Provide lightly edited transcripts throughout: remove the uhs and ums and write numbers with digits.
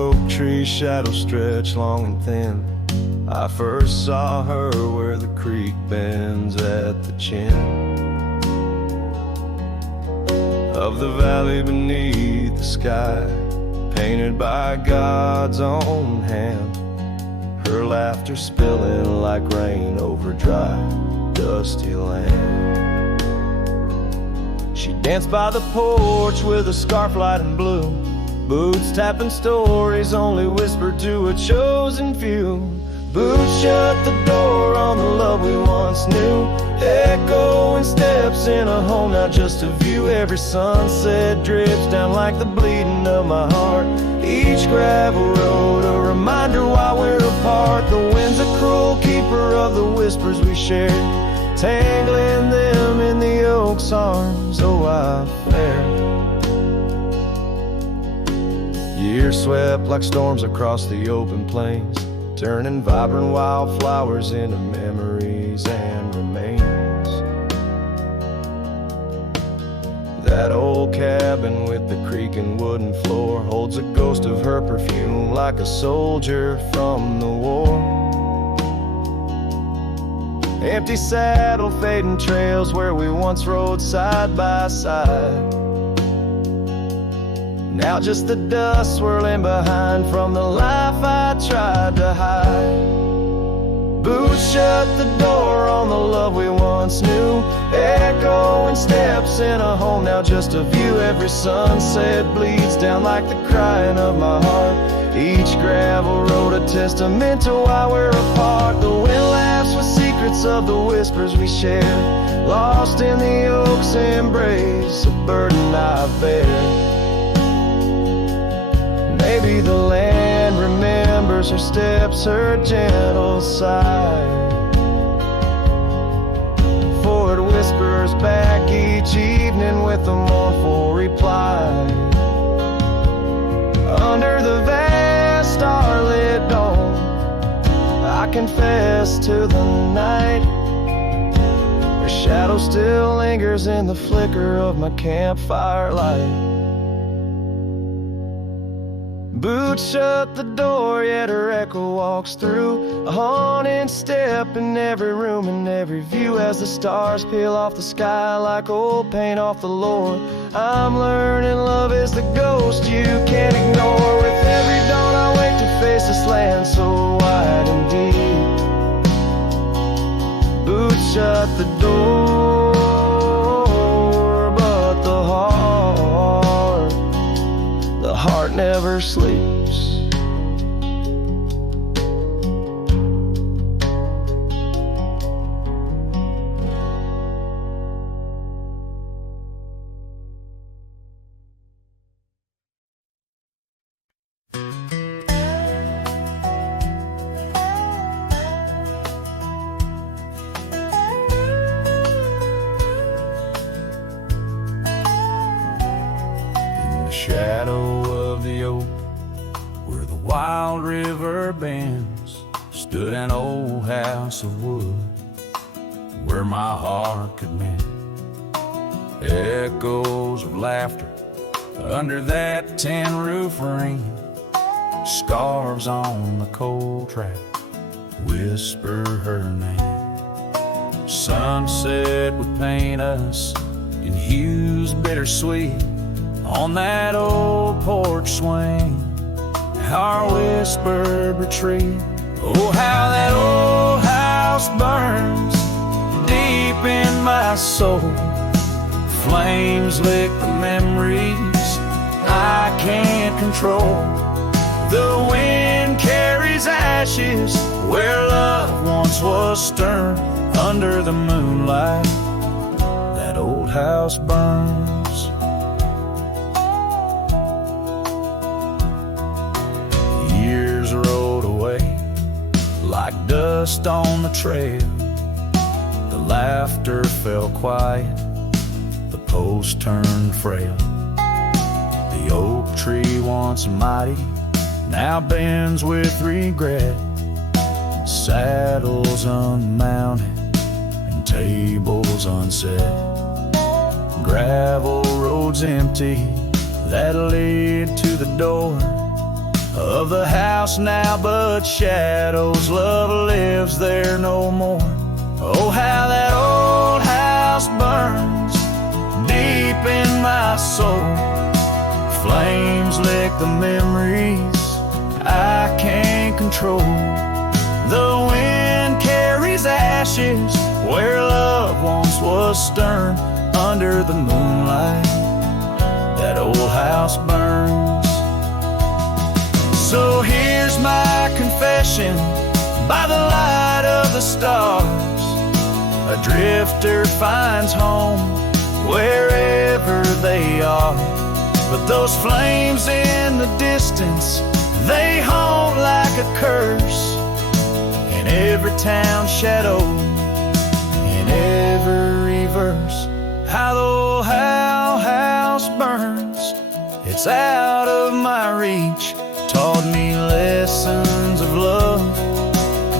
oak tree shadow stretched long and thin. I first saw her where the creek bends at the chin of the valley beneath the sky, painted by God's own hand. Her laughter spilling like rain over dry, dusty land. She danced by the porch with a scarf light and blue, boots tapping stories only whispered to a chosen few. Boots shut the door on the love we once knew, echoing steps in a home, not just a view. Every sunset drips down like the bleeding of my heart. Each gravel road a reminder why we're apart. The wind's a cruel keeper of the whispers we shared, tangling them in the oak's arms. Oh, I fared. Years swept like storms across the open plains, turning vibrant wildflowers into memories and remains. That old cabin with the creaking wooden floor holds a ghost of her perfume like a soldier from the war. Empty saddle, fading trails where we once rode side by side. Now just the dust swirling behind from the life I tried to hide. Boots shut the door on the love we once knew, echoing steps in a home, now just a view. Every sunset bleeds down like the crying of my heart. Each gravel road a testament to why we're apart. The wind laughs with secrets of the whispers we shared, lost in the oak's embrace, a burden I bear. Maybe the land remembers her steps, her gentle sigh, for it whispers back each evening with a mournful reply. Under the vast starlit dome, I confess to the night, her shadow still lingers in the flicker of my campfire light. Boots shut the door, yet her echo walks through, a haunting step in every room and every view. As the stars peel off the sky like old paint off the Lord, I'm learning love is the ghost you can't ignore. With every dawn I wake to face this land so wide and deep. Boots shut the door, but the heart never sleeps. In the shadow of the oak, where the wild river bends, stood an old house of wood where my heart could mend. Echoes of laughter under that tin roof ring, scarves on the cold track whisper her name. Sunset would paint us in hues bittersweet on that old porch swing, our whispered retreat. Oh, how that old house burns deep in my soul. Flames lick the memories I can't control. The wind carries ashes where love once was stern. Under the moonlight, that old house burns. Years rolled away like dust on the trail. The laughter fell quiet, the post turned frail. The oak tree once mighty now bends with regret. Saddles unmounted and tables unset. Gravel roads empty that lead to the door of the house now, but shadows. Love lives there no more. Oh, how that old house burns deep in my soul. Flames lick the memories I can't control. The wind carries ashes where love once was stern. Under the moonlight, that old house burns. So here's my confession by the light of the stars. A drifter finds home wherever they are. But those flames in the distance, they haunt like a curse. In every town shadow, in every verse. How the old house burns, it's out of my reach. Taught me lessons of love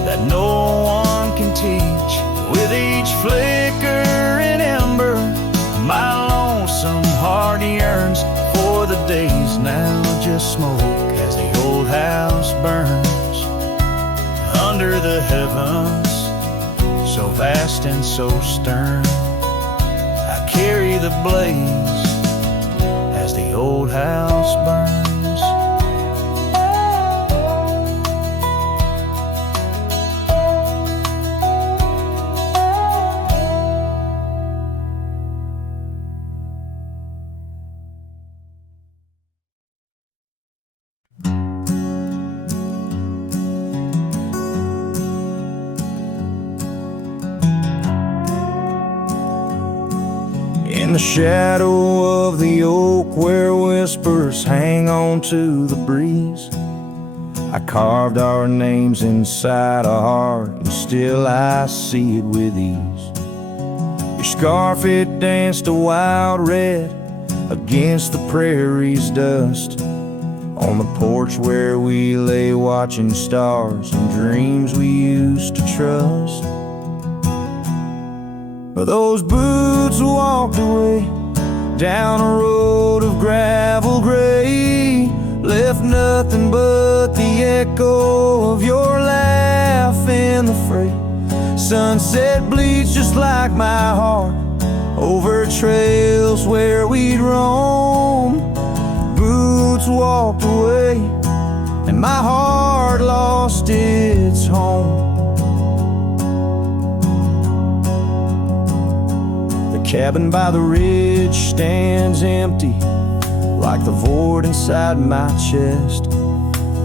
that no one can teach. With each flicker and ember, my lonesome heart yearns for the days now just smoke as the old house burns. Under the heavens, so vast and so stern, I carry the blaze as the old house burns. In the shadow of the oak where whispers hang on to the breeze, I carved our names inside a heart, and still I see it with ease. Your scarf, it danced a wild red against the prairie's dust, on the porch where we lay watching stars and dreams we used to trust. But those boots walked away down a road of gravel gray, left nothing but the echo of your laugh in the fray. Sunset bleeds just like my heart over trails where we'd roam. Boots walked away and my heart lost its home. The cabin by the ridge stands empty, like the void inside my chest.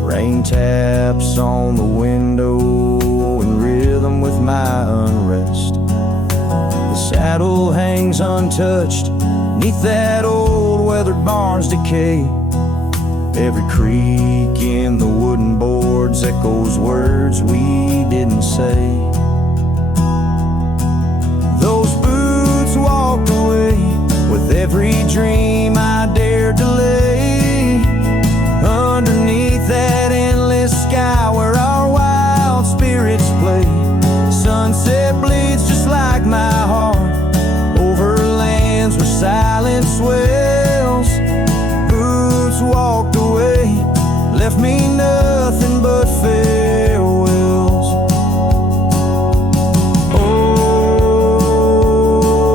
Rain taps on the window in rhythm with my unrest. The saddle hangs untouched neath that old weathered barn's decay. Every creak in the wooden boards echoes words we didn't say. Those boots walked away with every dream I dared to lay underneath that endless sky where our wild spirits play. Sunset bleeds just like my heart over lands where silence swells. Boots walked away, left me nothing but farewells. Oh,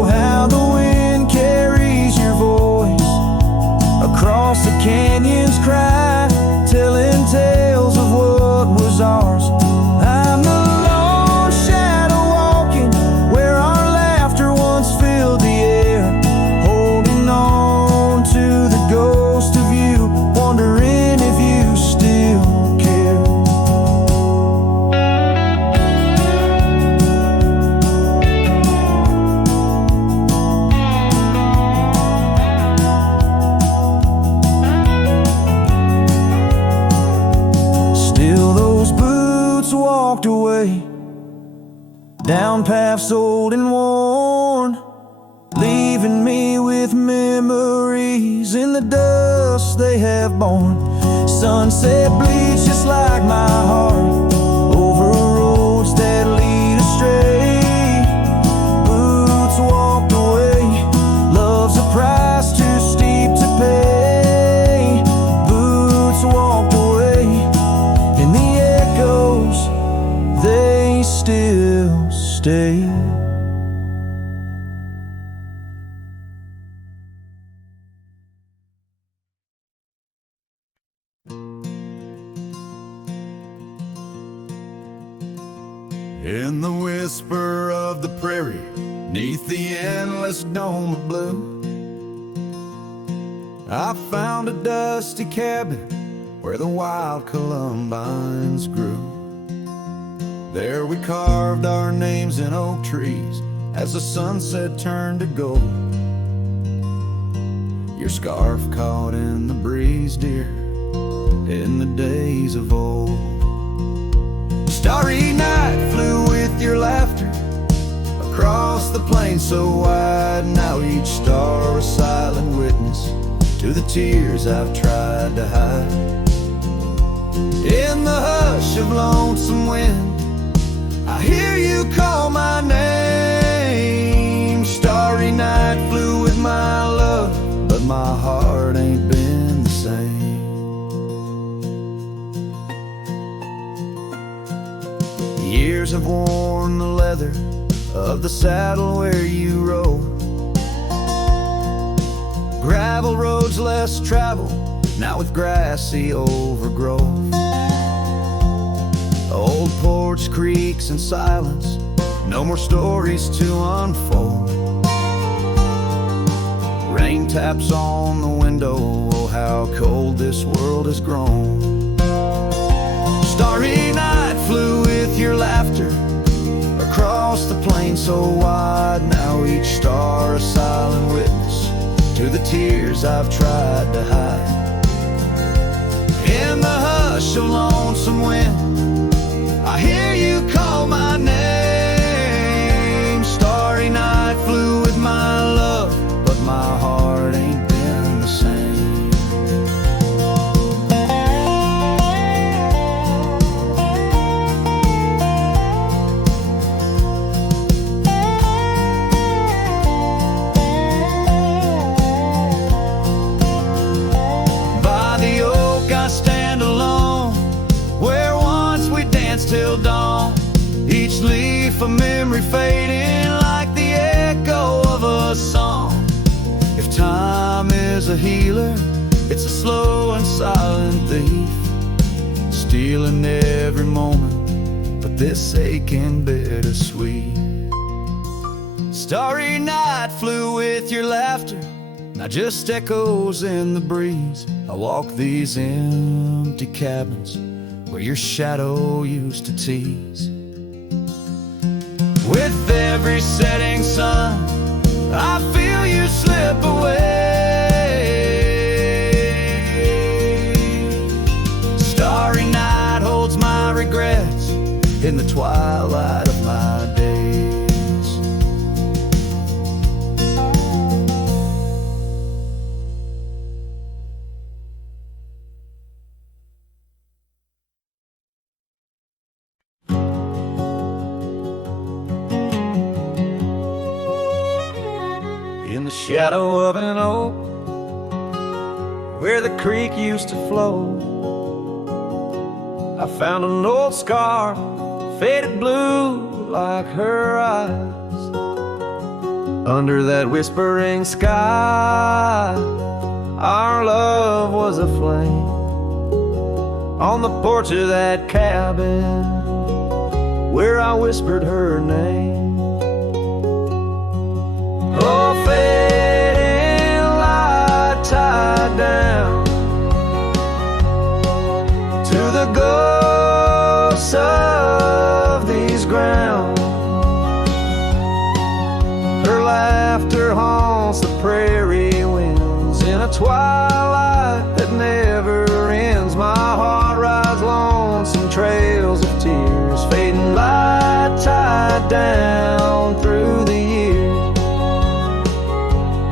how the wind carries your voice across the canyon's cry, telling tales of what was ours. I'm the lone shadow walking where our laughter once filled the air, holding on to the ghost of you, wondering if you still care. Still those boots walked away down paths old and worn, leaving me with memories in the dust they have borne. Sunset bleeds just like my heart over roads that lead astray. Boots walked away, love's a price too steep to pay. Boots walked away, In the whisper of the prairie, neath the endless dome of blue, I found a dusty cabin where the wild columbines grew. There we carved our names in oak trees as the sunset turned to gold. Your scarf caught in the breeze, dear, in the days of old. Starry night flew with your laughter across the plain so wide. Now each star a silent witness to the tears I've tried to hide. In the hush of lonesome wind, I hear you call my name. Starry night flew with my love, but my heart ain't been the same. Years have worn the leather of the saddle where you rode. Gravel roads less traveled, now with grassy overgrowth. Old porch creaks in silence, no more stories to unfold. Rain taps on the window, oh how cold this world has grown. Starry night flew with your laughter across the plain so wide. Now each star a silent witness to the tears I've tried to hide. In the hush of lonesome wind, I hear you call my name. Starry night flew with my love, but my heart ain't been the same. By the oak I stand alone, where once we danced till dawn. Each leaf a memory fading like the echo of a song. If time is a healer, it's a slow and silent thief, stealing every moment, but this aching bittersweet. Starry night flew with your laughter, now just echoes in the breeze. I walk these empty cabins where your shadow used to tease. With every setting sun, I feel you slip away. Starry night holds my regrets in the twilight of my days. In the shadow of an oak, where the creek used to flow, I found an old scar, faded blue like her eyes. Under that whispering sky, our love was a flame. On the porch of that cabin, where I whispered her name. Oh, fading light tied down to the ghosts of these grounds. Her laughter haunts the prairie winds in a twilight that never ends. My heart rides lonesome trails of tears, fading light tied down through the years.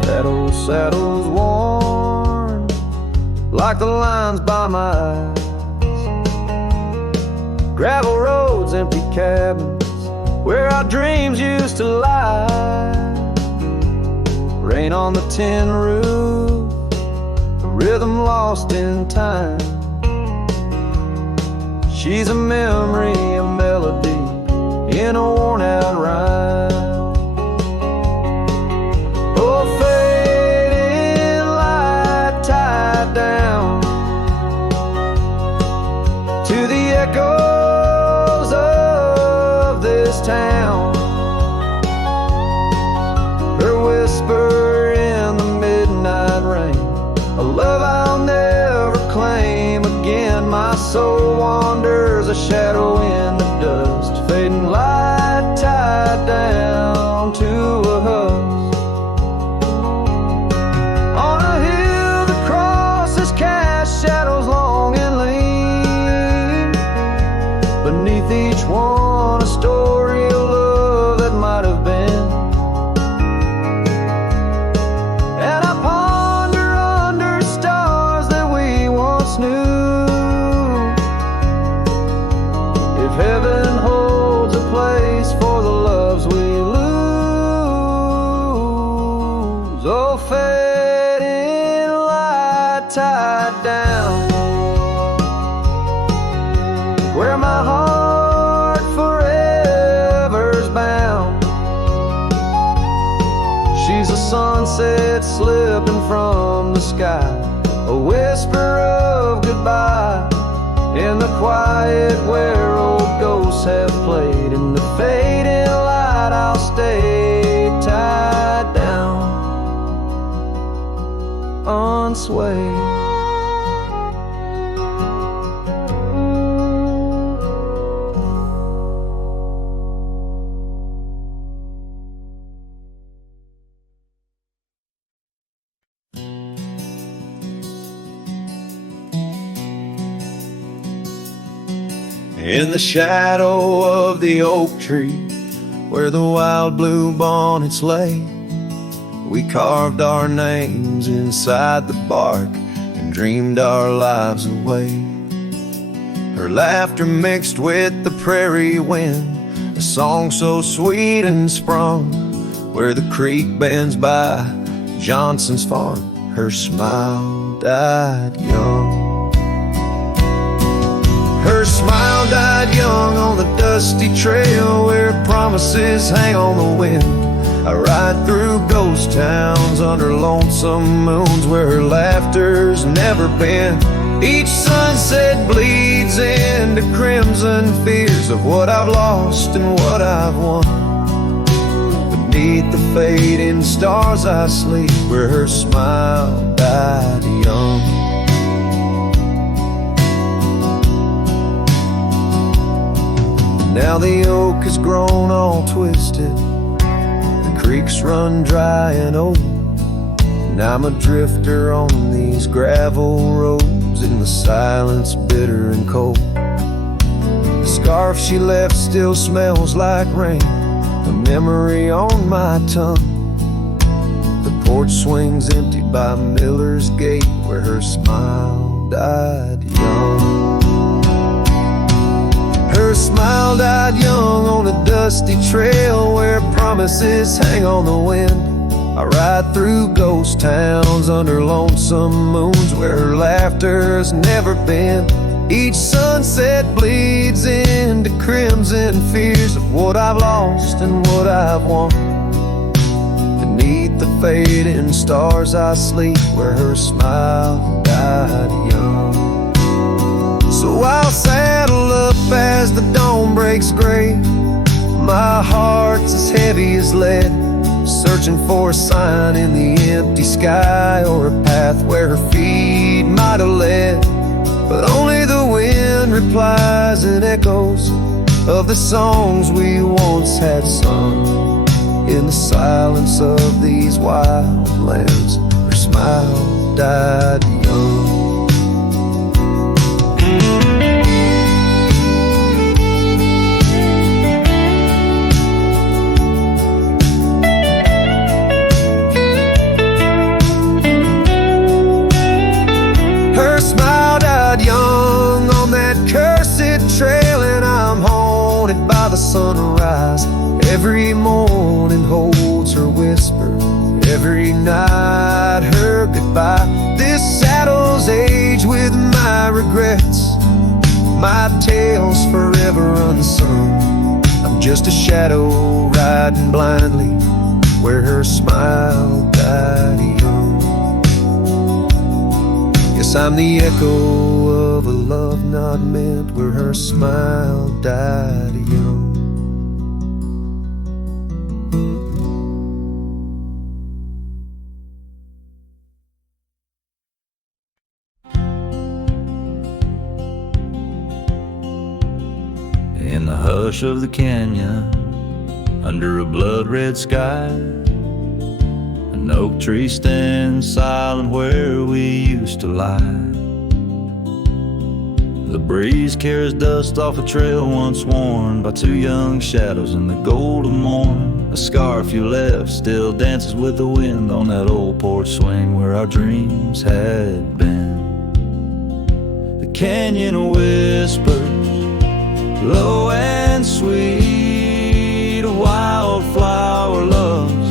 That old saddle's worn like the lines by my eyes. Gravel roads, empty cabins, where our dreams used to lie. Rain on the tin roof, a rhythm lost in time. She's a memory, a melody in a worn out rhyme. Oh, fading light tied down to the echoes of the this town. Her whisper in the midnight rain, a love I'll never claim again. My soul wanders, a shadow in the dust, fading light tied down to a husk. On a hill the crosses cast shadows long and lean, beneath each one a story of love that might have been. And I ponder under stars that we once knew, if heaven holds a place for the loves we lose. Oh, fading light tied down, where my heart forever's bound. She's a sunset slipping from the sky, a whisper of goodbye in the quiet where old ghosts have played. In the fading light I'll stay tied down, unswayed. In the shadow of the oak tree, where the wild blue bonnets lay, we carved our names inside the bark and dreamed our lives away. Her laughter mixed with the prairie wind, a song so sweet and sprung, where the creek bends by Johnson's farm. Her smile died young. Her smile died young on the dusty trail where promises hang on the wind. I ride through ghost towns under lonesome moons where her laughter's never been. Each sunset bleeds into crimson fears of what I've lost and what I've won. Beneath the fading stars I sleep, where her smile died young. Now the oak has grown all twisted, the creeks run dry and old, and I'm a drifter on these gravel roads in the silence bitter and cold. The scarf she left still smells like rain, a memory on my tongue. The porch swings empty by Miller's Gate, where her smile died young. Her smile died young on a dusty trail where promises hang on the wind. I ride through ghost towns under lonesome moons where her laughter's never been. Each sunset bleeds into crimson fears of what I've lost and what I've won. Beneath the fading stars I sleep, where her smile died young. So I'll saddle up as the dawn breaks gray. My heart's as heavy as lead, searching for a sign in the empty sky, or a path where her feet might have led. But only the wind replies in echoes of the songs we once had sung. In the silence of these wild lands, her smile died young. Her smile died young on that cursed trail, and I'm haunted by the sunrise. Every morning holds her whisper, every night her goodbye. This saddle's age with my regrets, my tale's forever unsung. I'm just a shadow riding blindly where her smile died young. Yes, I'm the echo of a love not meant, where her smile died young. the hush of the canyon, under a blood-red sky, an oak tree stands silent where we used to lie. The breeze carries dust off a trail once worn by two young shadows in the gold of morn. A scarf you left still dances with the wind on that old porch swing where our dreams had been. The canyon whispers, low and sweet, a wildflower loves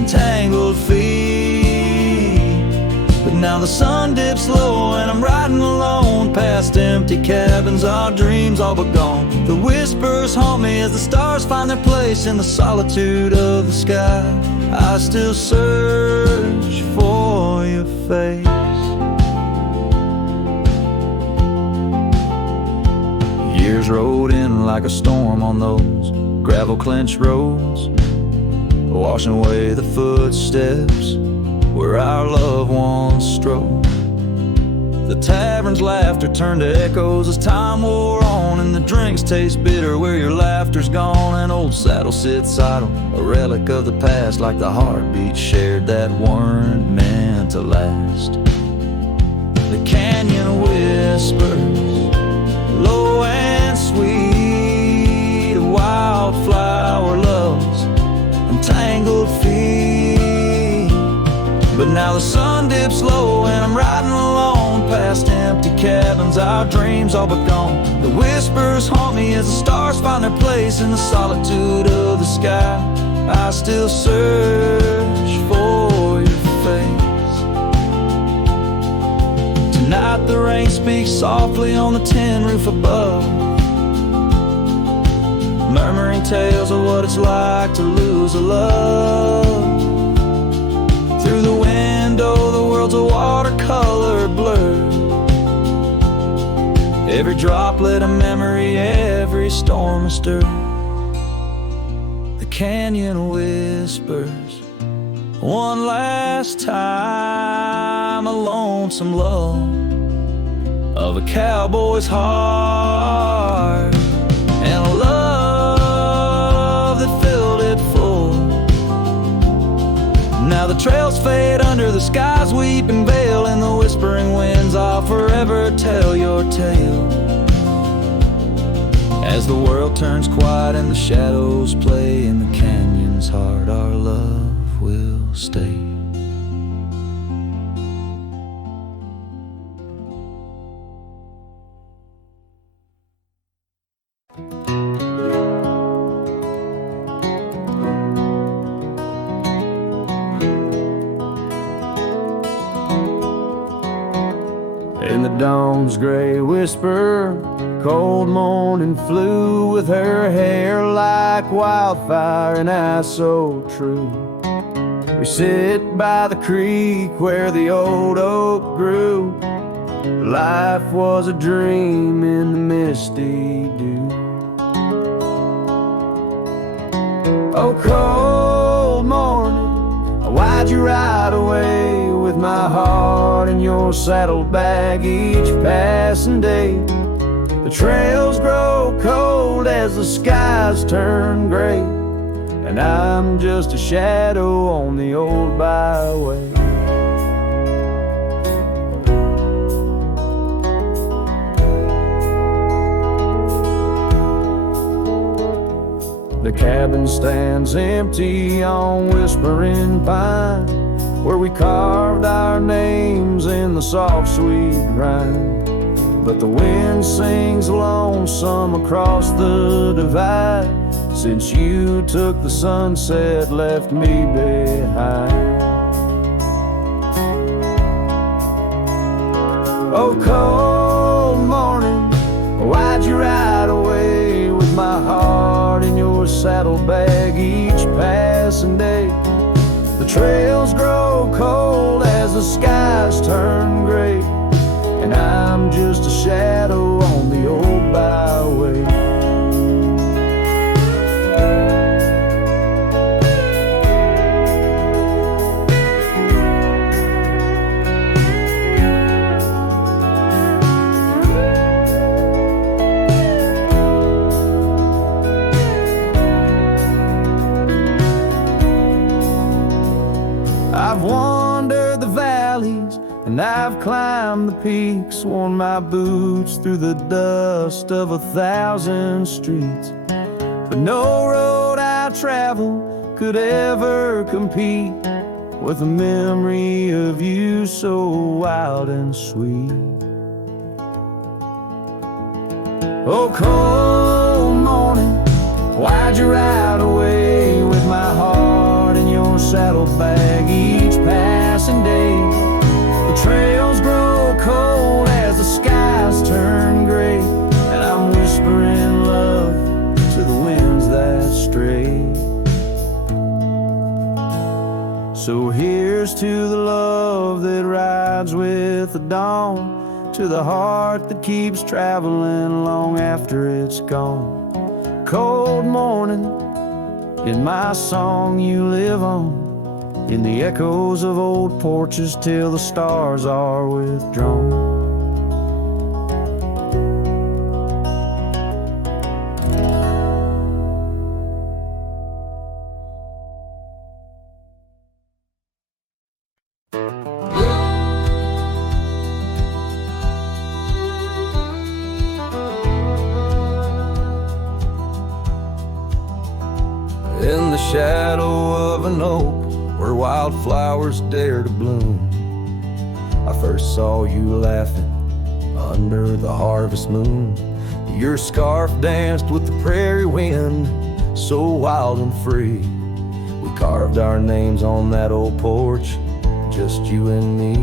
entangled feet. But now the sun dips low and I'm riding alone past empty cabins, our dreams all but gone. The whispers haunt me as the stars find their place in the solitude of the sky. I still search for your face. Years rode in like a storm on those gravel clenched roads, washing away the footsteps where our loved ones strode. The tavern's laughter turned to echoes as time wore on, and the drinks taste bitter where your laughter's gone. An old saddle sits idle, a relic of the past, like the heartbeats shared that weren't meant to last. The canyon whispers, low and sweet, a wildflower loves entangled feet. But now the sun dips low and I'm riding alone past empty cabins, our dreams all but gone. The whispers haunt me as the stars find their place in the solitude of the sky. I still search for your face. Tonight the rain speaks softly on the tin roof above, murmuring tales of what it's like to lose a love. Through the window the world's a watercolor blur, every droplet a memory, every storm a stir. The canyon whispers one last time, a lonesome love of a cowboy's heart, and a love that filled it full. Now the trails fade under the sky's weeping veil, and the whispering winds I'll forever tell your tale. As the world turns quiet and the shadows play in the canyon's heart, our love will stay. In the dawn's gray whisper, cold morning flew with her hair like wildfire and eyes so true. We sit by the creek where the old oak grew. Life was a dream in the misty dew. Oh, cold morning, why'd you ride away with my heart in your saddlebag each passing day? The trails grow cold as the skies turn gray, and I'm just a shadow on the old byway. The cabin stands empty on Whispering Pine, where we carved our names in the soft sweet rime. But the wind sings lonesome across the divide, since you took the sunset, left me behind. Oh, cold morning, why'd you ride away with my heart in your saddlebag each passing day? The trails grow cold as the skies turn gray, and I'm just a shadow on the old byway. peaks, worn my boots through the dust of 1,000 streets. But no road I travel could ever compete with a memory of you so wild and sweet. Oh, cold morning, why'd you ride away with my heart in your saddlebag each passing day? The trails grow cold as the skies turn gray, and I'm whispering love to the winds that stray. So here's to the love that rides with the dawn, to the heart that keeps traveling long after it's gone. Cold morning, in my song you live on, in the echoes of old porches till the stars are withdrawn. In the shadow of an oak where wildflowers dare to bloom, I first saw you laughing under the harvest moon. Your scarf danced with the prairie wind, so wild and free. We carved our names on that old porch, just you and me.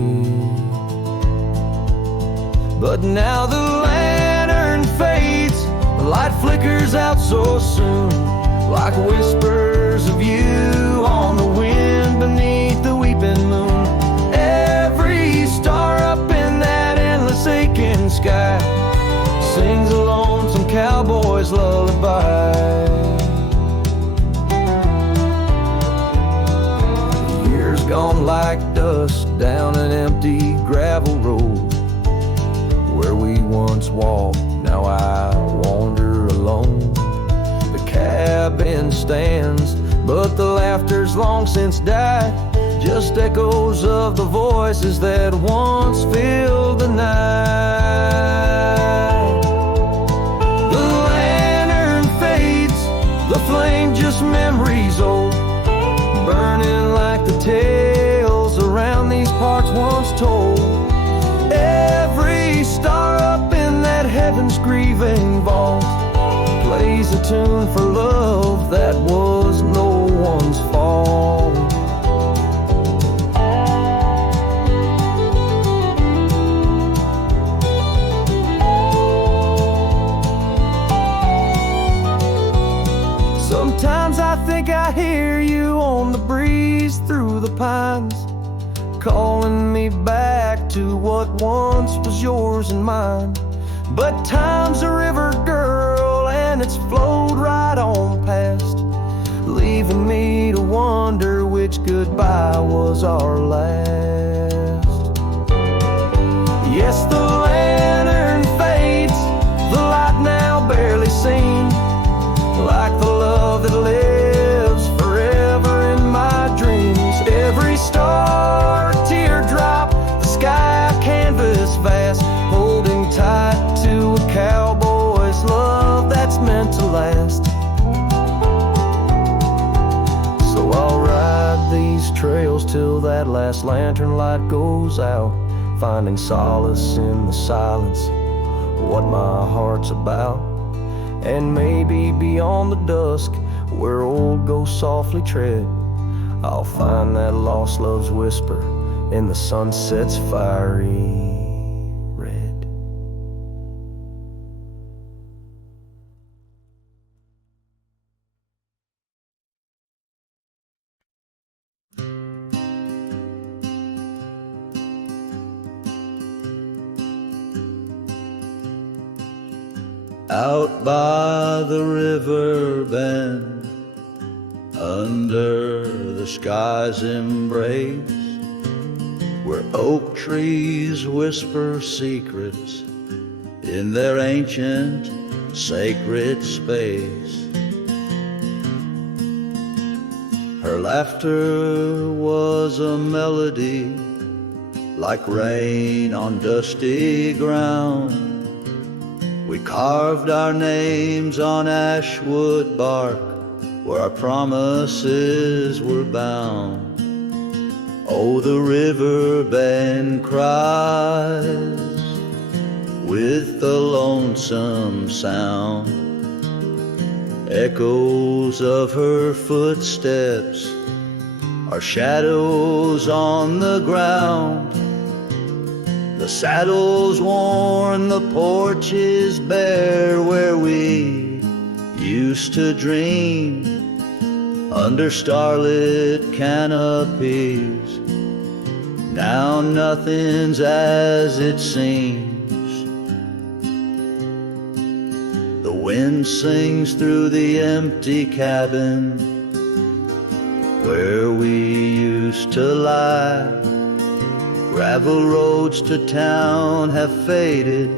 But now the lantern fades, the light flickers out so soon, like whispers of you on the wind beneath the weeping moon. Every star up in that endless aching sky sings a lonesome cowboy's lullaby. Years gone like dust down an empty gravel road where we once walked, now I wander alone. Cabin stands, but the laughter's long since died, just echoes of the voices that once filled the night. The lantern fades, the flame just memories old, burning like the tales around these parts once told. Every star up in that heaven's grieving vault plays a tune for love that was no one's fault. Sometimes I think I hear you on the breeze through the pines, calling me back to what once was yours and mine. But time's a river, girl, and it's flowed right on past, leaving me to wonder which goodbye was our last. Yes, the lantern fades, the light now barely seen, like the love that lives forever in my dreams. Every star, a teardrop, the sky, canvas vast, holding tight to a cowboy's love that's meant to last. So I'll ride these trails till that last lantern light goes out, finding solace in the silence, what my heart's about. And maybe beyond the dusk, where old ghosts softly tread, I'll find that lost love's whisper in the sunset's fiery red. Out by the river bend, under the sky's embrace, where oak trees whisper secrets in their ancient sacred space. Her laughter was a melody like rain on dusty ground. We carved our names on ashwood bark where our promises were bound. Oh, the river bend cries with a lonesome sound. Echoes of her footsteps are shadows on the ground. The saddle's worn, the porch is bare where we used to dream under starlit canopies. Now nothing's as it seems. The wind sings through the empty cabin where we used to lie. Gravel roads to town have faded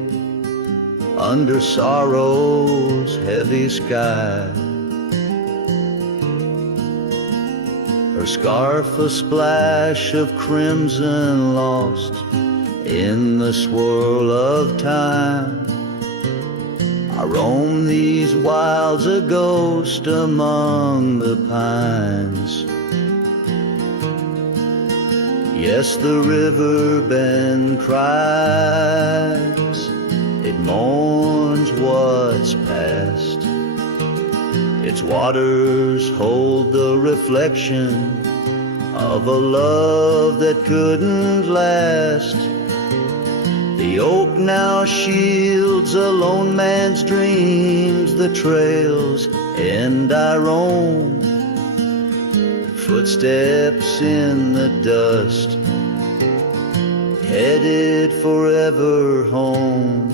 under sorrow's heavy sky. Her scarf a splash of crimson lost in the swirl of time. I roam these wilds a ghost among the pines. Yes, the river bend cries, it mourns what's past. Its waters hold the reflection of a love that couldn't last. The oak now shields a lone man's dreams, the trails and I roam. Footsteps in the dust, headed forever home.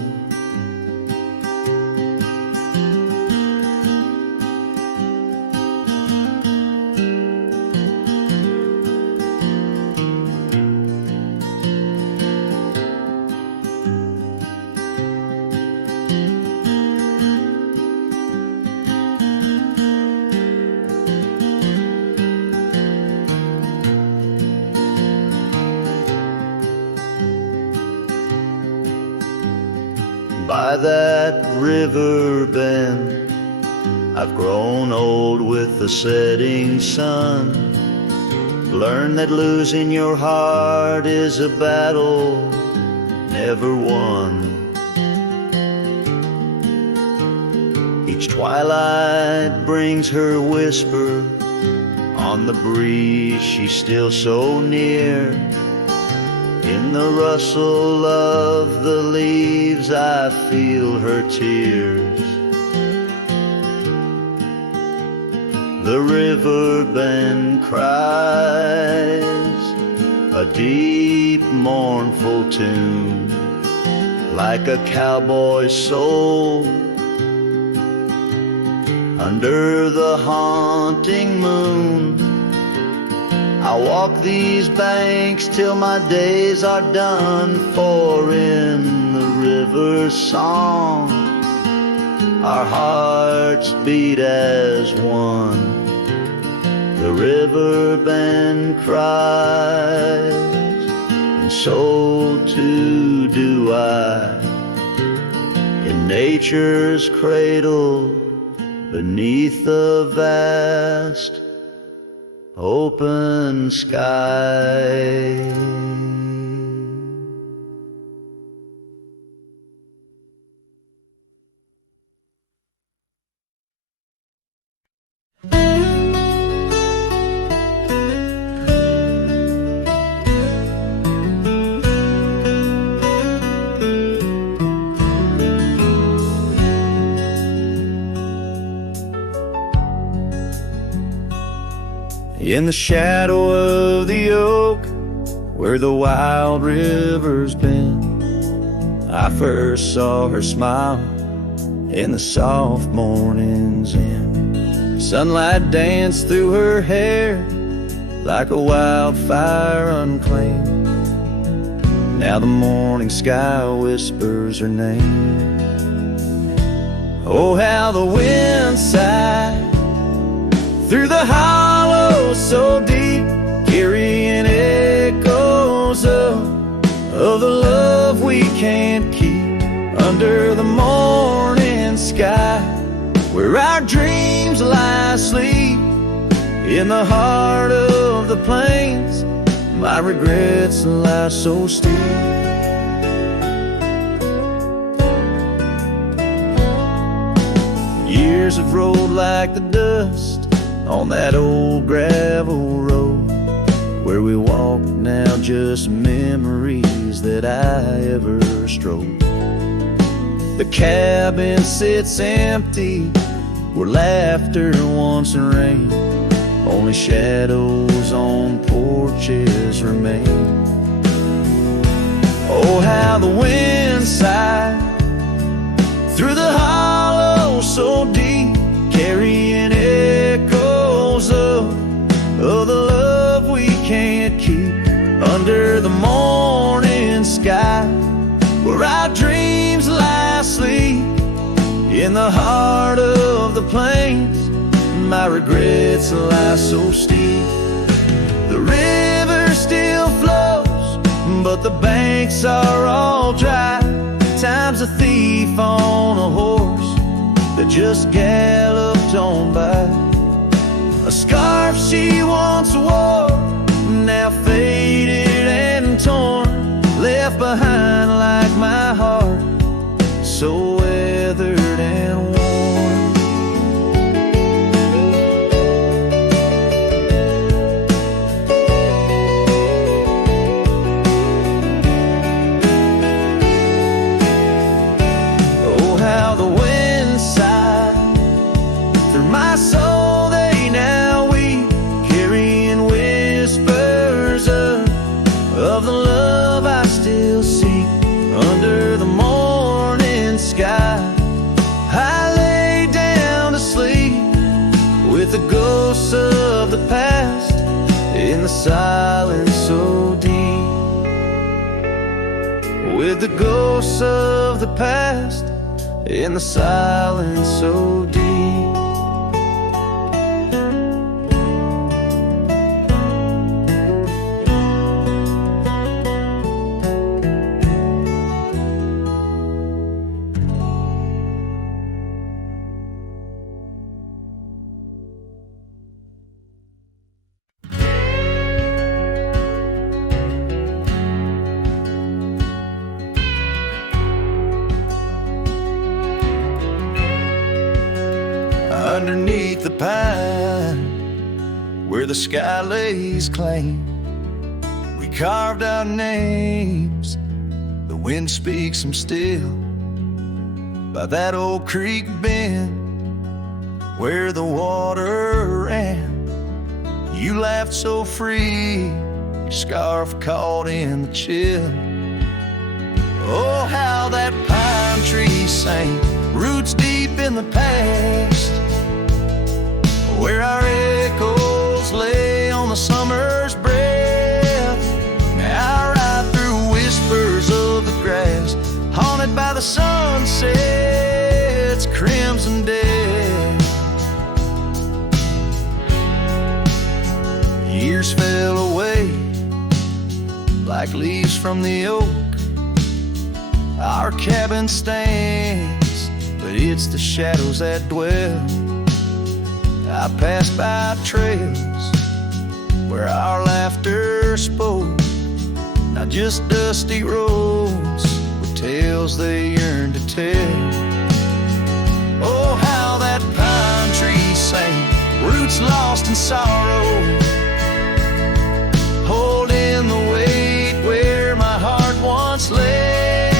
By that river bend, I've grown old with the setting sun. Learn that losing your heart is a battle never won. Each twilight brings her whisper on the breeze, she's still so near. In the rustle of the leaves I feel her tears. The river bend cries a deep mournful tune, like a cowboy's soul under the haunting moon. I walk these banks till my days are done, for in the river's song our hearts beat as one. The river bend cries, and so too do I, in nature's cradle beneath the vast open sky. In the shadow of the oak, where the wild river's been, I first saw her smile in the soft morning's end. Sunlight danced through her hair like a wildfire unclaimed. Now the morning sky whispers her name. Oh, how the wind sighed through the hollow so deep, carrying echoes of can't keep, under the morning sky, where our dreams lie asleep, in the heart of the plains, my regrets lie so steep. Years have rolled like the dust on that old gravel road, where we walk now, just memories that I ever strode. The cabin sits empty, where laughter once rained, only shadows on porches remain. Oh, how the wind sighed through the hollow so deep, carrying echoes of the love we can't keep, under the morning sky, where our dreams lie asleep, in the heart of the plains, my regrets lie so steep. The river still flows, but the banks are all dry. Time's a thief on a horse that just galloped on by. A scarf she once wore, now faded and torn, left behind like my heart, so weathered and worn. Oh, how the wind sighed through my soul, they now weep, carrying whispers of the love I still seek, under the morning sky. I lay down to sleep with the ghosts of the past in the silence so deep, with the ghosts of the past in the silence so deep. Underneath the pine, where the sky lays claim, we carved our names. The wind speaks them still, by that old creek bend, where the water ran. You laughed so free, your scarf caught in the chill. Oh, how that pine tree sang, roots deep in the past, where our echoes lay on the summer's breath. Now I ride through whispers of the grass, haunted by the sunset's crimson death. Years fell away like leaves from the oak. Our cabin stands, but it's the shadows that dwell. I passed by trails where our laughter spoke, not just dusty roads with tales they yearn to tell. Oh, how that pine tree sang, roots lost in sorrow, holding the weight where my heart once lay.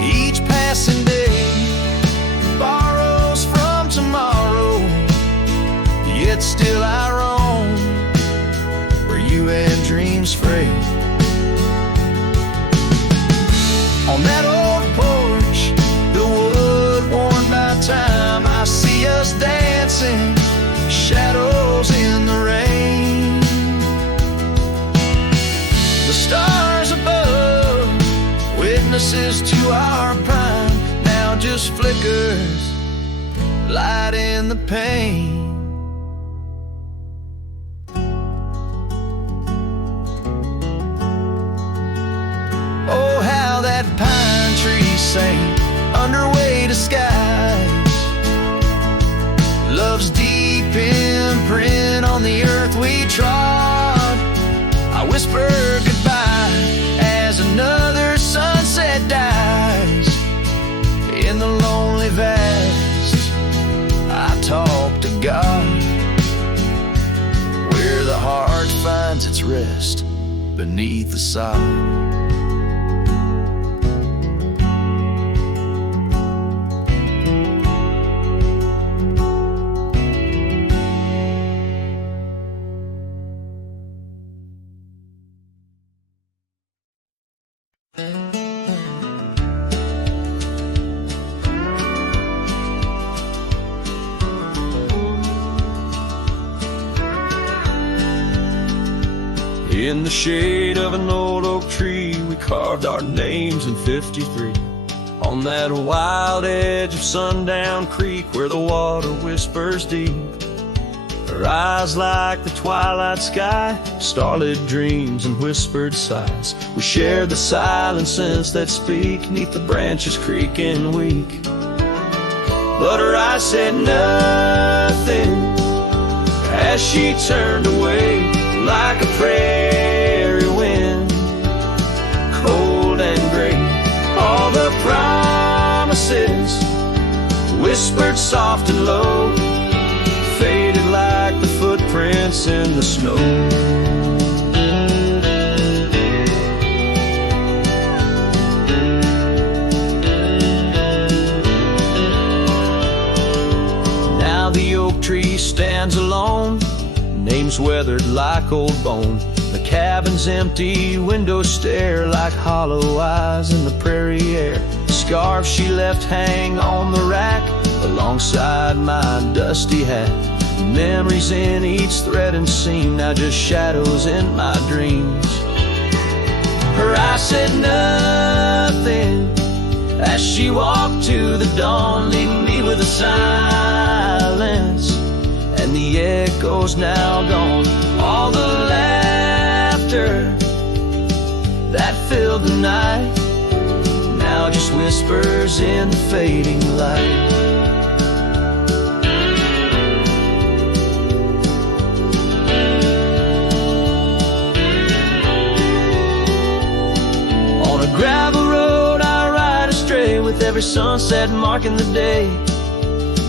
Each passing day borrows from tomorrow, yet still I roam where you and dreams fray. On that old porch, the wood worn by time, I see us dancing, shadows in the rain. The stars above, witnesses to our prime, now just flickers, light in the pain. Oh, how that pine skies. Love's deep imprint on the earth we trod. I whisper goodbye as another sunset dies. In the lonely vast, I talk to God, where the heart finds its rest beneath the sod. In the shade of an old oak tree, we carved our names in 53. On that wild edge of Sundown Creek, where the water whispers deep. Her eyes like the twilight sky, starlit dreams and whispered sighs. We shared the silent scents that speak neath the branches creaking weak. But her eyes said nothing as she turned away, like a prairie wind, cold and gray. All the promises, whispered soft and low, faded like the footprints in the snow. Now the oak tree stands alone, names weathered like old bone. The cabin's empty, windows stare like hollow eyes in the prairie air. The scarf she left hang on the rack alongside my dusty hat. Memories in each thread and seam, now just shadows in my dreams. Her eyes said nothing as she walked to the dawn, leaving me with a silence and the echoes now gone. All the laughter that filled the night now just whispers in the fading light. On a gravel road I ride astray, with every sunset marking the day.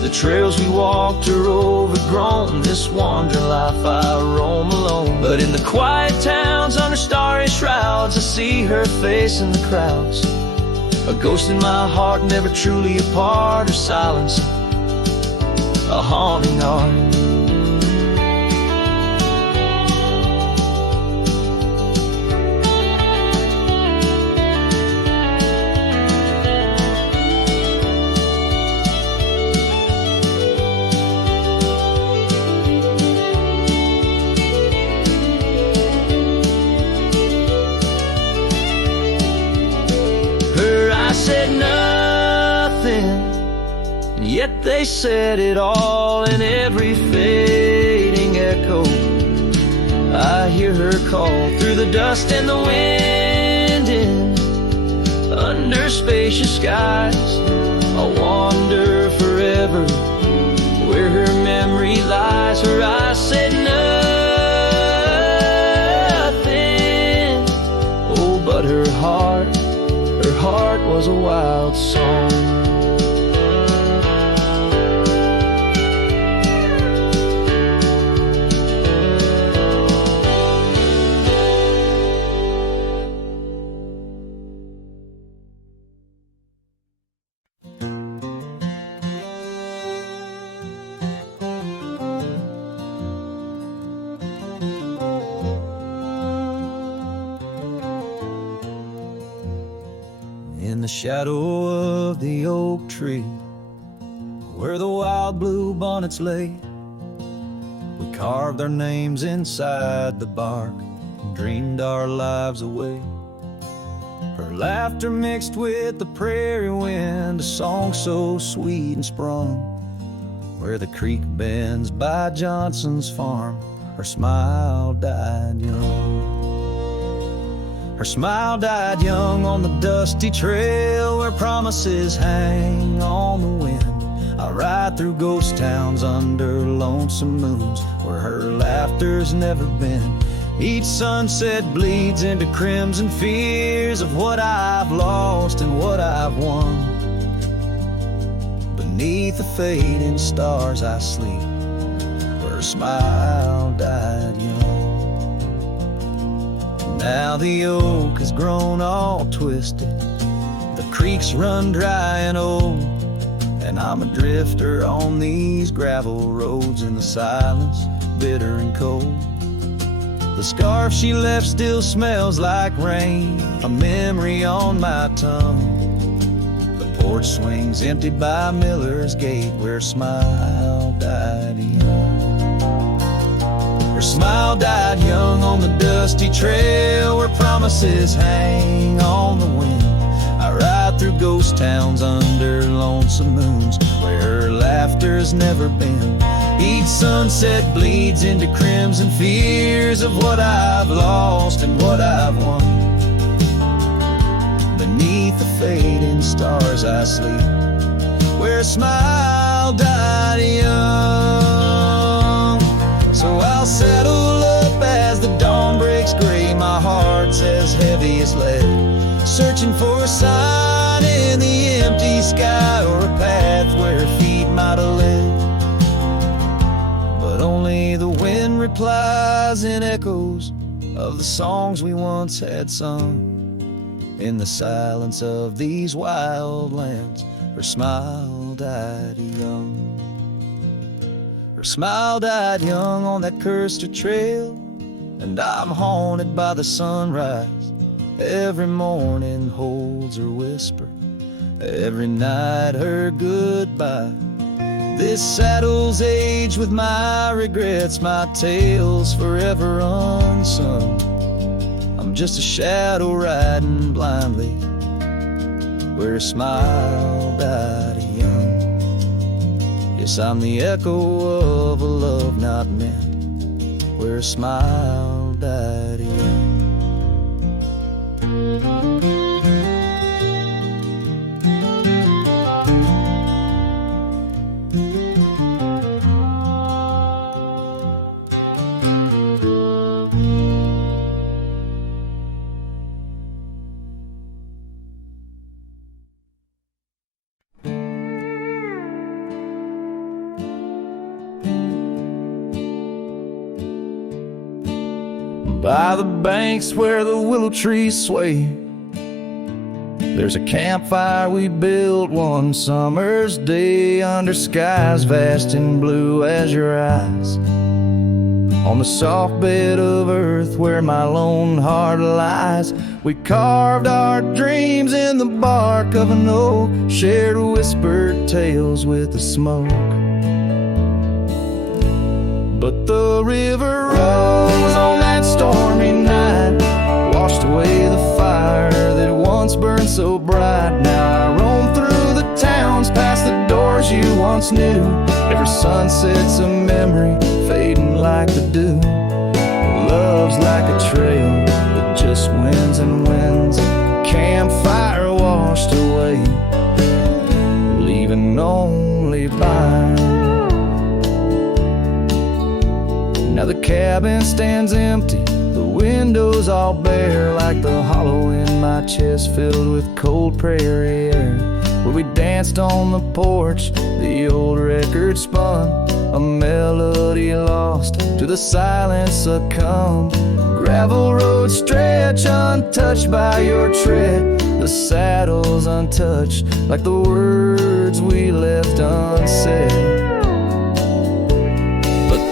The trails we walked are overgrown, this wandering life I roam alone. But in the quiet towns under starry shrouds, I see her face in the crowds. A ghost in my heart, never truly apart. Her silence, a haunting heart. Said nothing, yet they said it all. In every fading echo I hear her call, through the dust and the wind, in under spacious skies I'll wander forever where her memory lies. Her eyes said nothing, oh, but her heart was a wild song. In the shadow of the oak tree, where the wild blue bonnets lay, we carved our names inside the bark and dreamed our lives away. Her laughter mixed with the prairie wind, a song so sweet and sprung, where the creek bends by Johnson's farm, her smile died young. Her smile died young on the dusty trail where promises hang on the wind. I ride through ghost towns under lonesome moons where her laughter's never been. Each sunset bleeds into crimson fears of what I've lost and what I've won. Beneath the fading stars I sleep, where her smile died young. Now the oak has grown all twisted, the creeks run dry and old, and I'm a drifter on these gravel roads in the silence, bitter and cold. The scarf she left still smells like rain, a memory on my tongue. The porch swings empty by Miller's Gate where her smile died young. Her smile died young on the dusty trail where promises hang on the wind. I ride through ghost towns under lonesome moons where her laughter's never been. Each sunset bleeds into crimson fears of what I've lost and what I've won. Beneath the fading stars I sleep, where a smile died young. So I'll settle up as the dawn breaks gray, my heart's as heavy as lead, searching for a sign in the empty sky or a path where her feet might have led. But only the wind replies in echoes of the songs we once had sung. In the silence of these wild lands, her smile died young. Her smile died young on that cursed trail, and I'm haunted by the sunrise. Every morning holds her whisper, every night her goodbye. This saddle's aged with my regrets, my tale's forever unsung. I'm just a shadow riding blindly where a smile died young. Yes, I'm the echo of a love not meant, where a smile died young. By the banks where the willow trees sway, there's a campfire we built one summer's day under skies vast and blue as your eyes. On the soft bed of earth where my lone heart lies, we carved our dreams in the bark of an oak, shared whispered tales with the smoke. But the river rose on that stormy night, washed away the fire that once burned so bright. Now I roam through the towns past the doors you once knew. Every sunset's a memory fading like the dew. Love's like a trail that just wins and wins. Campfire washed away, leaving only vine. Now the cabin stands empty, the windows all bare, like the hollow in my chest filled with cold prairie air. Where we danced on the porch, the old record spun, a melody lost to the silence succumb. Gravel roads stretch untouched by your tread, the saddle's untouched like the words we left unsaid.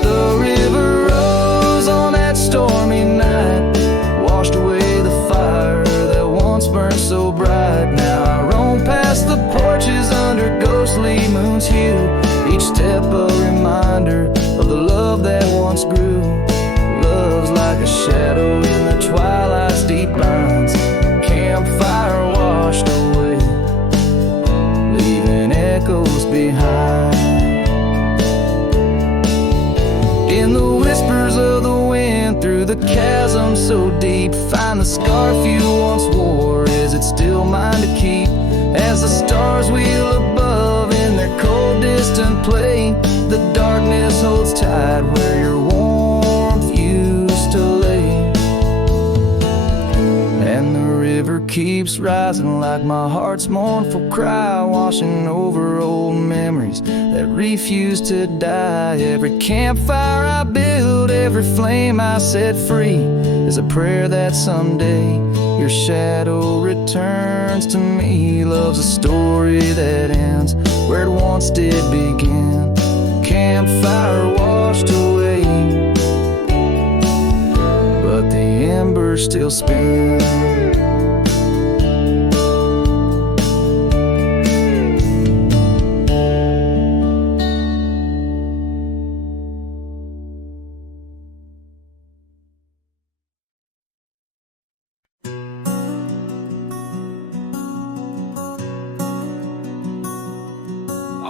The river rose on that stormy night, washed away the fire that once burned so bright. Now I roam past the porches under ghostly moon's hue, each step a reminder of the love that once grew. Love's like a shadow in the twilight's deep lines, campfire washed away, leaving echoes behind. In the whispers of the wind, through the chasm so deep, find find the scarf you once wore. Is it still mine to keep? As the stars wheel above in their cold distant play, the darkness holds tight where your warmth used to lay. And the river keeps rising like my heart's mournful cry, washing over old memories that refuse to die. Every campfire I build, every flame I set free, is a prayer that someday your shadow returns to me. Love's a story that ends where it once did begin. Campfire washed away, but the embers still spin.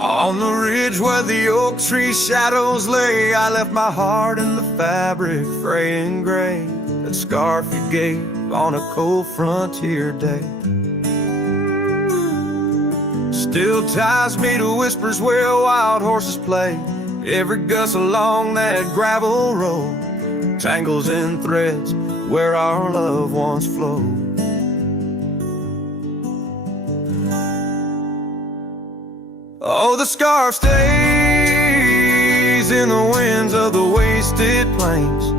On the ridge where the oak tree shadows lay, I left my heart in the fabric, fray and gray. That scarf you gave on a cold frontier day still ties me to whispers where wild horses play. Every gust along that gravel road tangles in threads where our love once flowed. Oh, the scarf stays in the winds of the wasted plains,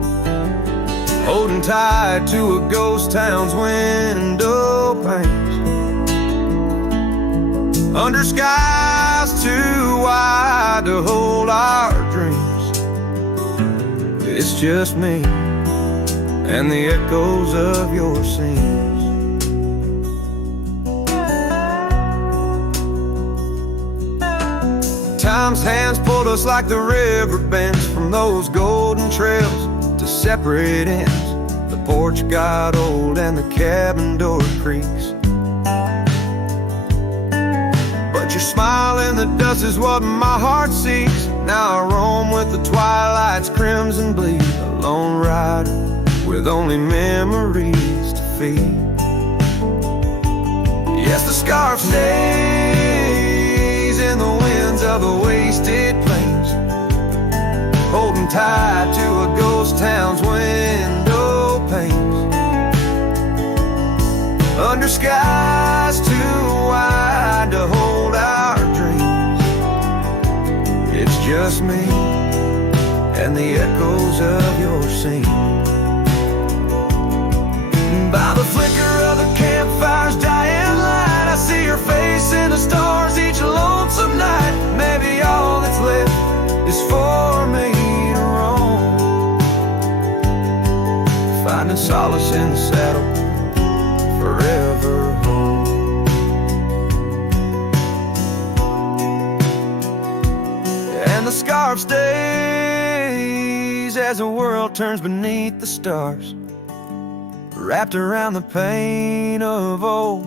holding tight to a ghost town's window panes. Under skies too wide to hold our dreams, it's just me and the echoes of your scenes. Time's hands pulled us like the river bends from those golden trails to separate ends. The porch got old and the cabin door creaks, but your smile in the dust is what my heart seeks. Now I roam with the twilight's crimson bleed, a lone rider with only memories to feed. Yes, the scarf stays in the winds of the wasted plains, holding tight to a ghost town's window panes. Under skies too wide to hold our dreams, it's just me and the echoes of your scene. By the flicker of the campfire's dying light, I see your face in the stars each lonesome night. Maybe all that's left is for me to roam, finding solace in the saddle, forever home. And the scarf stays as the world turns beneath the stars, wrapped around the pain of old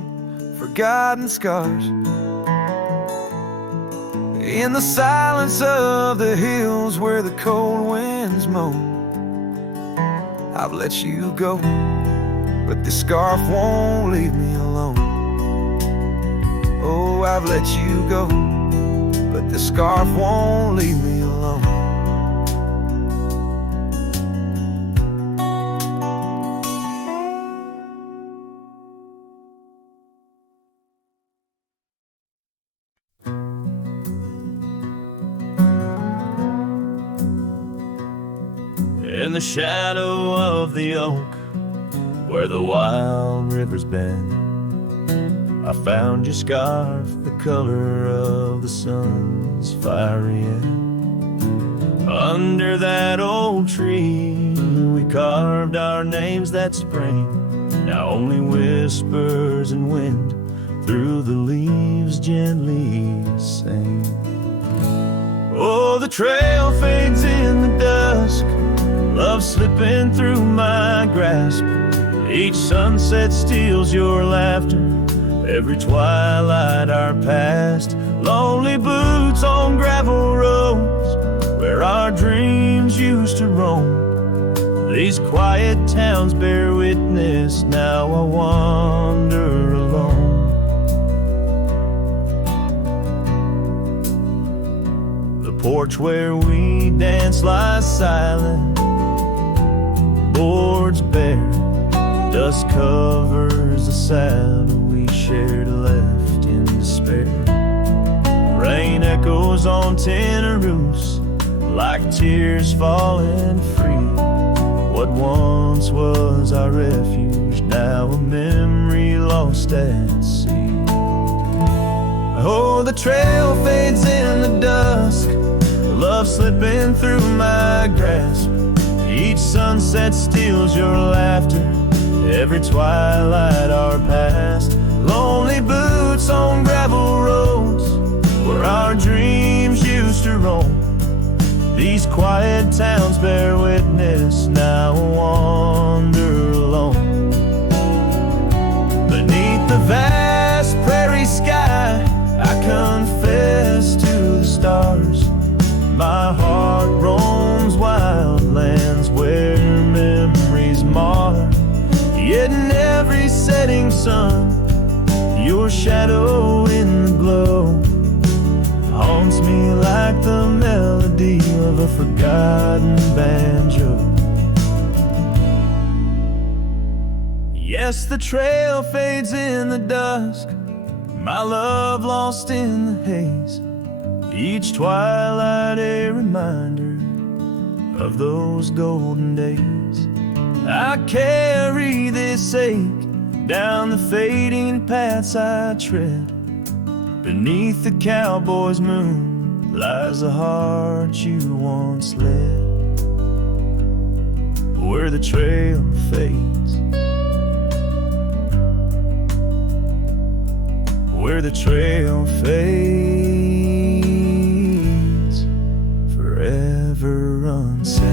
forgotten scars. In the silence of the hills where the cold winds moan, I've let you go, but this scarf won't leave me alone. Oh, I've let you go, but this scarf won't leave me alone. In the shadow of the oak, where the wild rivers bend, I found your scarf, the color of the sun's fiery end. Under that old tree, we carved our names that spring. Now only whispers and wind through the leaves gently sing. Oh, the trail fades in the dusk, love slipping through my grasp. Each sunset steals your laughter, every twilight our past. Lonely boots on gravel roads, where our dreams used to roam. These quiet towns bear witness witness, now I wander alone. The porch where we dance lies silent, boards bare, dust covers the saddle we shared, left in despair. Rain echoes on tin roofs like tears falling free. What once was our refuge, now a memory lost at sea. Oh, the trail fades in the dusk, love slipping through my grasp. Each sunset steals your laughter, every twilight our past. Lonely boots on gravel roads where our dreams used to roam. These quiet towns bear witness, now I wander alone. Beneath the vast prairie sky, I confess to the stars. My heart roams wild lands where memories mar. Yet in every setting sun, your shadow in the glow haunts me like the melody of a forgotten banjo. Yes, the trail fades in the dusk, my love lost in the haze. Each twilight a reminder of those golden days. I carry this ache down the fading paths I tread. Beneath the cowboy's moon lies the heart you once led. Where the trail fades, where the trail fades, forever unsaid.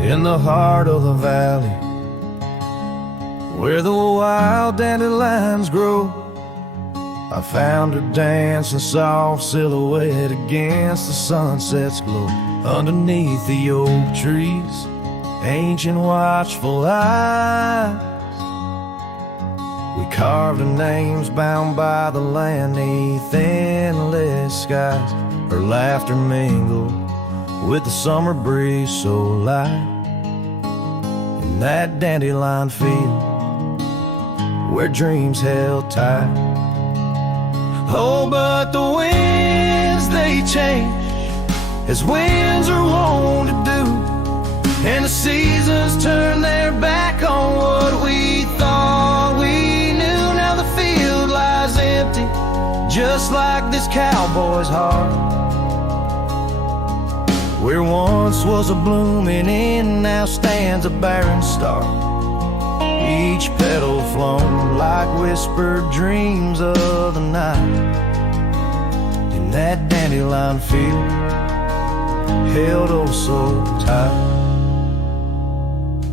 In the heart of the valley, where the wild dandelions grow, I found her dancing soft silhouette against the sunset's glow. Underneath the oak trees, ancient watchful eyes, we carved her names bound by the land neath endless skies. Her laughter mingled with the summer breeze so light in that dandelion field where dreams held tight. Oh, but the winds, they change as winds are wont to do, and the seasons turn their back on what we thought we knew. Now the field lies empty, just like this cowboy's heart. Where once was a blooming inn, now stands a barren star. Each petal flown like whispered dreams of the night. In that dandelion field, held oh so tight.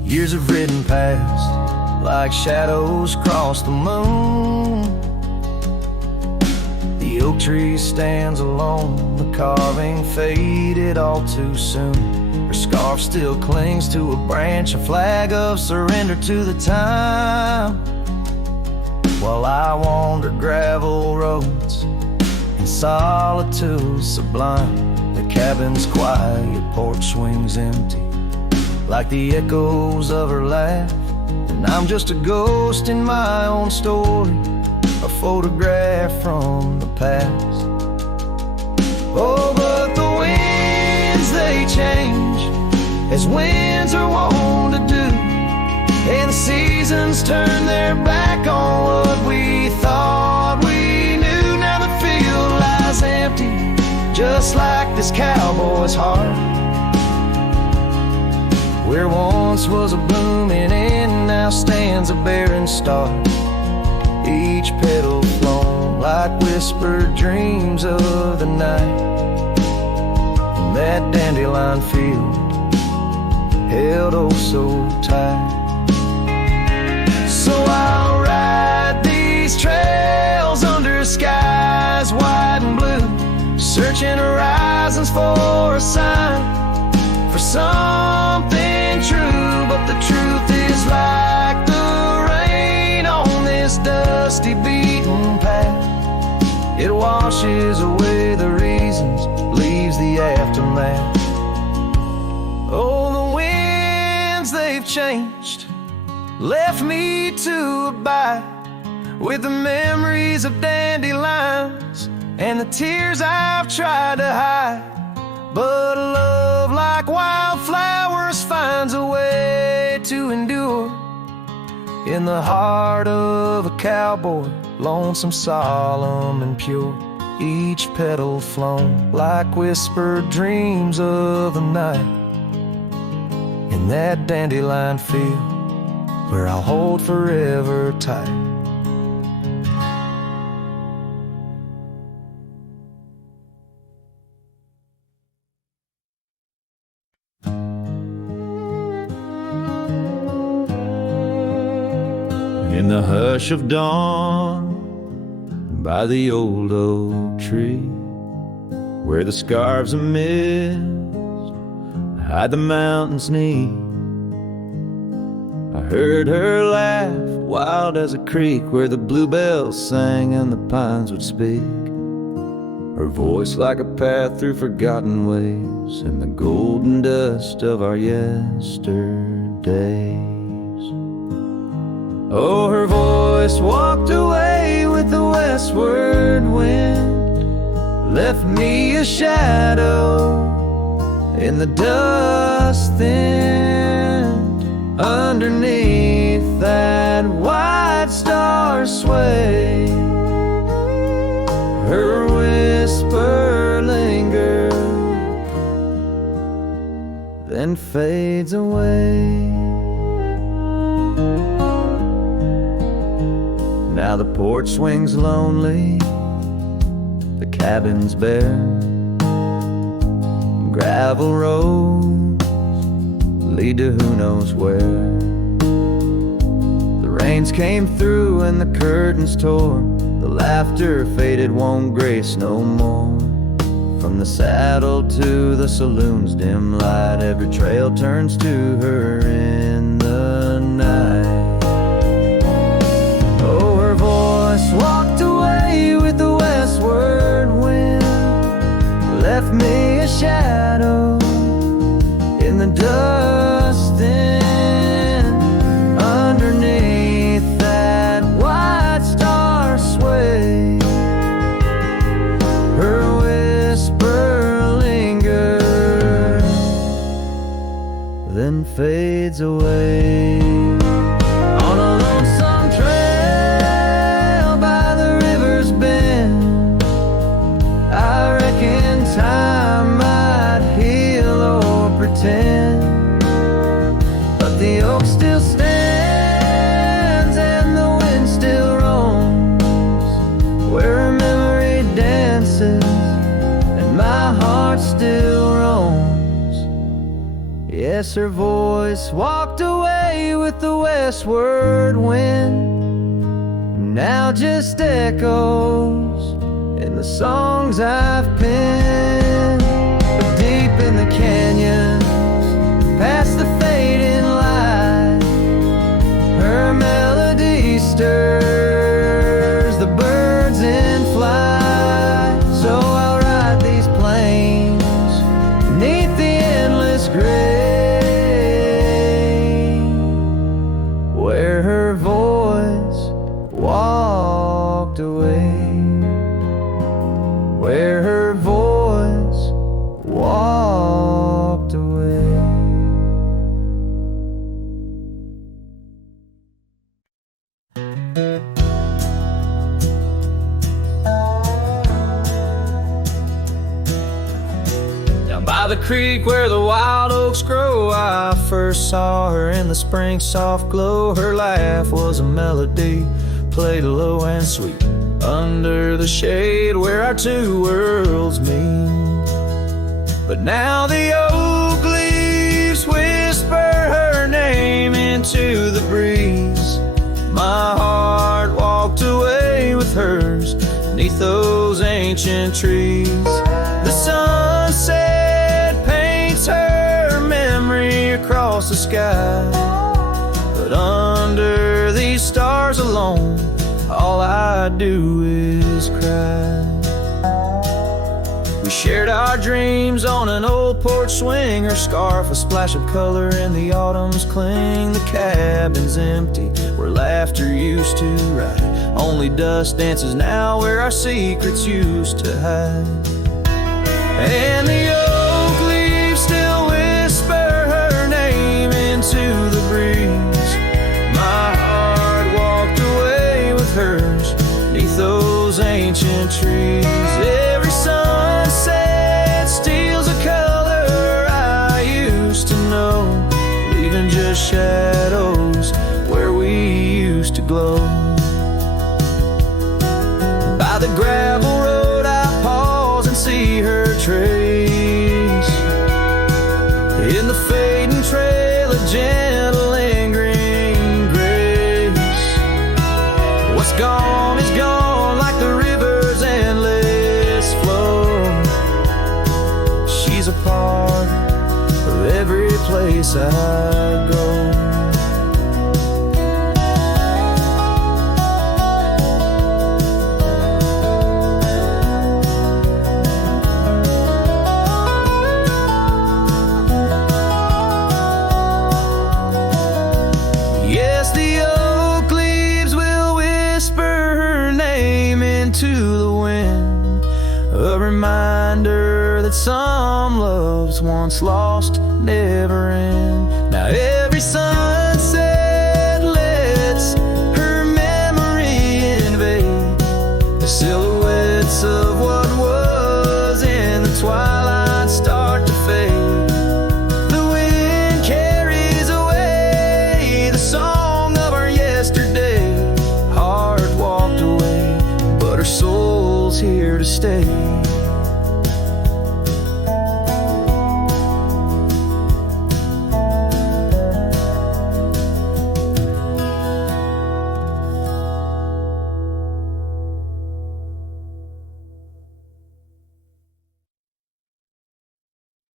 Years have ridden past like shadows cross the moon. The oak tree stands alone, the carving faded all too soon. Her scarf still clings to a branch, a flag of surrender to the time. While I wander gravel roads in solitude sublime, the cabin's quiet porch swings empty like the echoes of her laugh. And I'm just a ghost in my own story, a photograph from the past. Oh, but the winds, they change as winds are wont to do, and the seasons turn their back on what we thought we knew. Now the field lies empty, just like this cowboy's heart. Where once was a blooming inn, now stands a barren star. Each petal flown like whispered dreams of the night. In that dandelion field, held oh so tight. So I'll ride these trails under skies wide and blue, searching horizons for a sign, for something true. But the truth is like the rain on this dusty beaten path. It washes away the reasons, leaves the aftermath. Oh, the winds, they've changed, left me to abide with the memories of dandelions and the tears I've tried to hide. But a love like wildflowers finds a way to endure in the heart of a cowboy, lonesome, solemn, and pure. Each petal flown like whispered dreams of the night. In that dandelion field where I'll hold forever tight. In the hush of dawn, by the old oak tree, where the scarves of mist hide the mountain's knee, I heard her laugh, wild as a creek, where the bluebells sang and the pines would speak. Her voice like a path through forgotten ways in the golden dust of our yesterdays. Oh, her voice walked away with the westward wind, left me a shadow in the dust thinned. Underneath that white star sway, her whisper lingers, then fades away. Now the porch swings lonely, the cabin's bare, gravel roads lead to who knows where. The rains came through and the curtains tore, the laughter faded, won't grace no more. From the saddle to the saloon's dim light, every trail turns to her in the night. Oh, her voice walked away with the westward wind, left me a shadow in the dust then. Underneath that white star sway, her whisper lingers, then fades away. On a lonesome trail by the river's bend, I reckon time might heal or pretend, but the oak still stands and the wind still roams, where her memory dances and my heart still roams. Yes, her voice walked away with the westward wind, now just echoes in the songs I've penned. But deep in the canyons, past the fading light, her melody stirs the birds in flight. So I'll ride these plains neath the endless gray, where her voice walked away, where her voice walked creek where the wild oaks grow. I first saw her in the spring soft glow. Her laugh was a melody, played low and sweet, under the shade where our two worlds meet. But now the oak leaves whisper her name into the breeze. My heart walked away with hers beneath those ancient trees. The sunset paints her memory across the sky, but under these stars alone, all I do is cry. We shared our dreams on an old porch swing. Her scarf a splash of color in the autumn's cling. The cabin's empty where laughter used to ride. Only dust dances now where our secrets used to hide. And the oak leaves still whisper her name into the breeze. My heart walked away with hers beneath those ancient trees. Every sunset steals a color I used to know, leaving just shadows where we used to glow. By the gravel road I pause and see her trace. In the fading trail a gentle lingering grace. What's gone is gone like the river's endless flow. She's a part of every place I go. To the wind, a reminder that some loves once lost never end. Now every sun